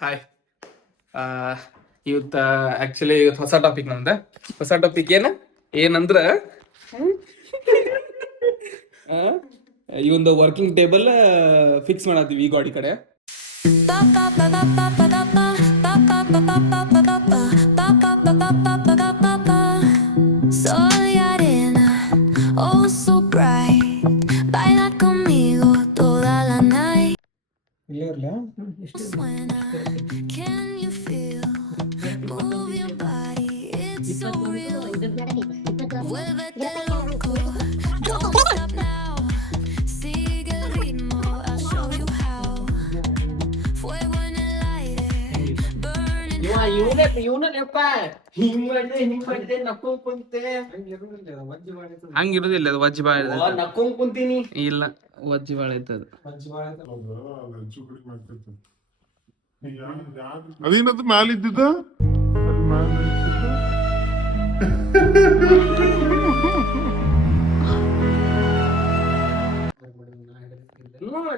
Hi. ಇವತ್ತು actually ಇವತ್ತು ಹೊಸ ಟಾಪಿಕ್ ನಮ್ದು. ಹೊಸ ಟಾಪಿಕ್ ಏನಂದ್ರ ಇವೊಂದು ವರ್ಕಿಂಗ್ ಟೇಬಲ್ ಫಿಕ್ಸ್ ಮಾಡತ್ತೀವಿ ಈ ಗಾಡಿ ಕಡೆ. ಹಂಗಿರುದಿಲ್ಲ, ಅದು ವಜ್ಜಿ ಬಾಳ ನಕ್ಕೊಂಡ್ ಕುಂತೀನಿ. ಇಲ್ಲ, ವಜ್ಜಿ ಬಾಳ ಐತದ. ಅದೇನದು ಮ್ಯಾಲ ಇದ್ದಿದ್ದ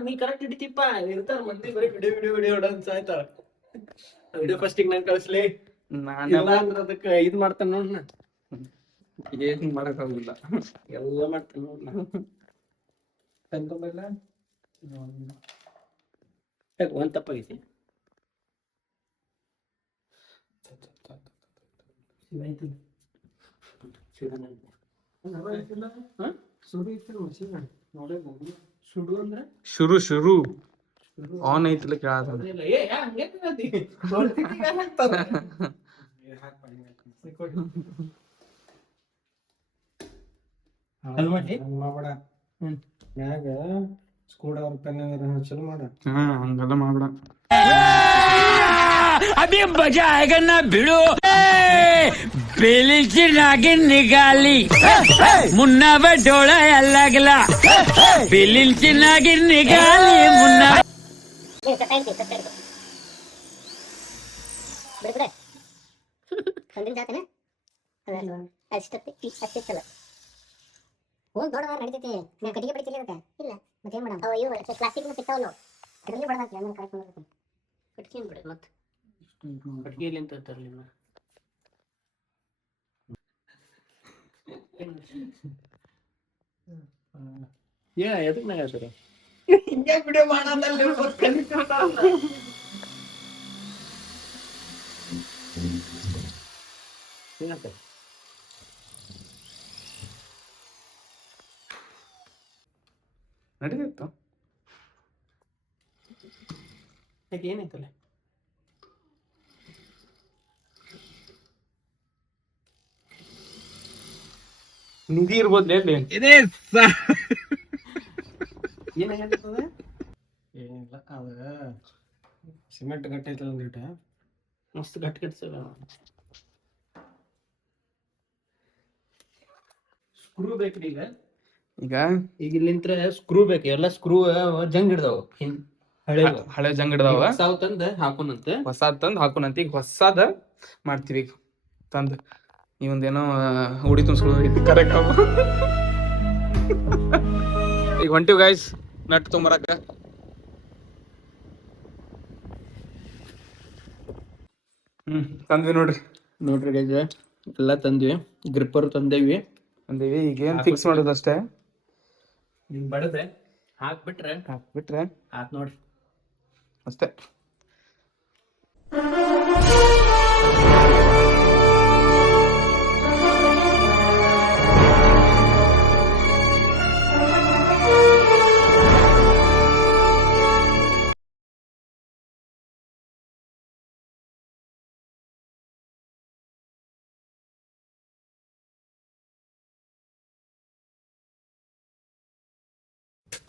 ನೀ ಕರೆಕ್ಟ್ ಹಿಡಿತಿಪ್ಪ. ಇರ್ತಾರ ಮಂದಿ ಬರೀ ವಿಡಿಯೋ ವಿಡಿಯೋ ವಿಡಿಯೋ ಅಂತ ಆಯ್ತಾರ. ವಿಡಿಯೋ ಫಸ್ಟಿಗೆ ನಂಗೆ ಕಳಿಸ್ಲಿ, ಅದಕ್ಕೆ ಇದು ಮಾಡ್ತಾನೆ ನೋಡ್. ಏನ್ ಮಾಡಕ್ ಆಗುದಿಲ್ಲ, ಎಲ್ಲ ಮಾಡ್ತಾನೆ ನೋಡ್. ಒಂದ್ ತಪ್ಪಾಗೈತಿ. ಶುರು ಆನ್ ಐತಿಲ್ಲ ಕೇಳದ. ಹಂಗೆಲ್ಲ ಮಾಡ್ಬೇಡ. अभी मजा आएगा ना भिड़ो. बेलीची नागिन निकाली, मुन्ना बटोला अलगला. बेलीची नागिन निकाली, मुन्ना ಹೋಗಿ ದೊಡ್ಡದಾರ ನಡೀತೈತಿ. ನೀವು ಕಟ್ಟಿಗೆ ಬಡಿತೀರಿ ಅದಕ್ಕೆ ಇಲ್ಲ ಮತ್ತೇನ್ ಮೇಡಮ್ ಅವ ಇವು ಪ್ಲಾಸ್ಟಿಕ್ ಸಿಗ್ತಾವಲ್ಲ ಅದರಲ್ಲಿ ಬಡದಾಕಿ ಆಮೇಲೆ ಕರೆಕ್ಟ್ ಮಾಡ್ಬೇಕು. ಕಟ್ಕೇನ್ ಬಿಡ ಮತ್ತೆ ಕಟ್ಗೆಯಲ್ಲಿ ಅಂತ ತರಲಿ. ಎದಕ್ ನಾಗ ಹೇಳ್ತಾರೆ ಹಿಂಗೆ ವಿಡಿಯೋ ಮಾಡೋದಲ್ಲ. ಏನಂತ ನಡೀತಿತ್ತು. ಯಾಕೆ ಏನೈತಲ್ಲ ನಿಧಿ ಇರ್ಬೋದ್ಲೇ ಅಲ್ಲಿ. ಏನಾಗತ್ತದ ಏನಿಲ್ಲ. ಅದ ಸಿಮೆಂಟ್ ಗಟ್ಟಿ ಐತಲ್ಲ ಒಂದಿಟ ಮಸ್ತ್ ಗಟ್ಟಿ ಕಟ್ಸಲ್ಲ. ಸ್ಕ್ರೂ ಬೇಕ್ರಿ ಈಗ. ಈಗ ಇಲ್ಲಿಂತ್ರ ಸ್ಕ್ರೂ ಬೇಕು. ಎಲ್ಲ ಸ್ಕ್ರೂ ಜಂಗ್ ಹಿಡ್ದಾವ. ಹಳೆ ಜಂಗ್ ಹಿಡ್ದಾವ. ಹೊಸಾವ್ ತಂದ ಹಾಕೋಣಂತೆ. ಹೊಸಾದ್ ತಂದ್ ಹಾಕೋಣಂತ. ಈಗ ಹೊಸಾದ ಮಾಡ್ತೀವಿ ಈಗ ತಂದ್. ಈ ಒಂದೇನೋ ಉಡಿ ತುಂಬಿಸ್ಕೊಳ್ಳೋದು ಕರೆಕ್ಟ್. ಈಗ ಹೊಂಟಿವ್ ಗೈಸ್ ನಟ್ ತೊಂಬರಕ್ಕ. ತಂದ್ವಿ ನೋಡ್ರಿ ಗೈಸ್ ಎಲ್ಲ ತಂದ್ವಿ. ಗ್ರಿಪ್ಪರ್ ತಂದೇವಿ. ಈಗ ಏನ್ ಫಿಕ್ಸ್ ಮಾಡೋದು ಅಷ್ಟೇ. ಹಿಂಗ್ ಬಡದೆ ಹಾಕ್ಬಿಟ್ರೆ ಆತ್ ನೋಡ್ರಿ ಅಷ್ಟೇ.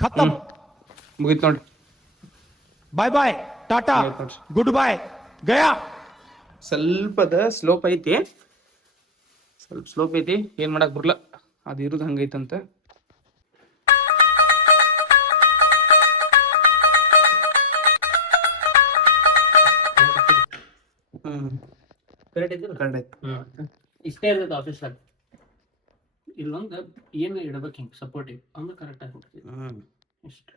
खत्म. ಮುಗಿತ್ ನೋಡ್ರಿ. Bye bye tata goodbye गया. ಸ್ವಲ್ಪದ ಸ್ಲೋಪ್ ಐತಿ, ಸ್ವಲ್ಪ ಸ್ಲೋಪ್ ಐತಿ. ಏನ್ ಮಾಡಕ್ ಬರ್ಲ, ಅದು ಇರುದು ಹಂಗೈತಂತ. ಕರೆಕ್ಟ್ ಐತಿ. ಇಷ್ಟೇ ಇರ್ತದೆ ಆಫೀಸ್. ಇಲ್ಲೊಂದು ಏನು ಇಡಬೇಕು ಹಿಂಗೆ ಸಪೋರ್ಟಿವ್ ಅಂದ್ರೆ ಕರೆಕ್ಟ್ ಆಗಿಬಿಡ್ತೈತಿ. ಇಷ್ಟು